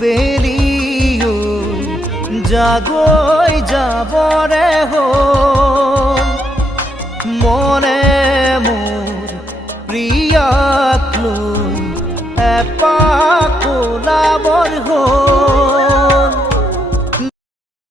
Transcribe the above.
বেলিও জাগৈ যাবৰে হ'ল মনে মোৰ প্ৰিয়াক লৈ এপাক ওলাবৰ হ'ল।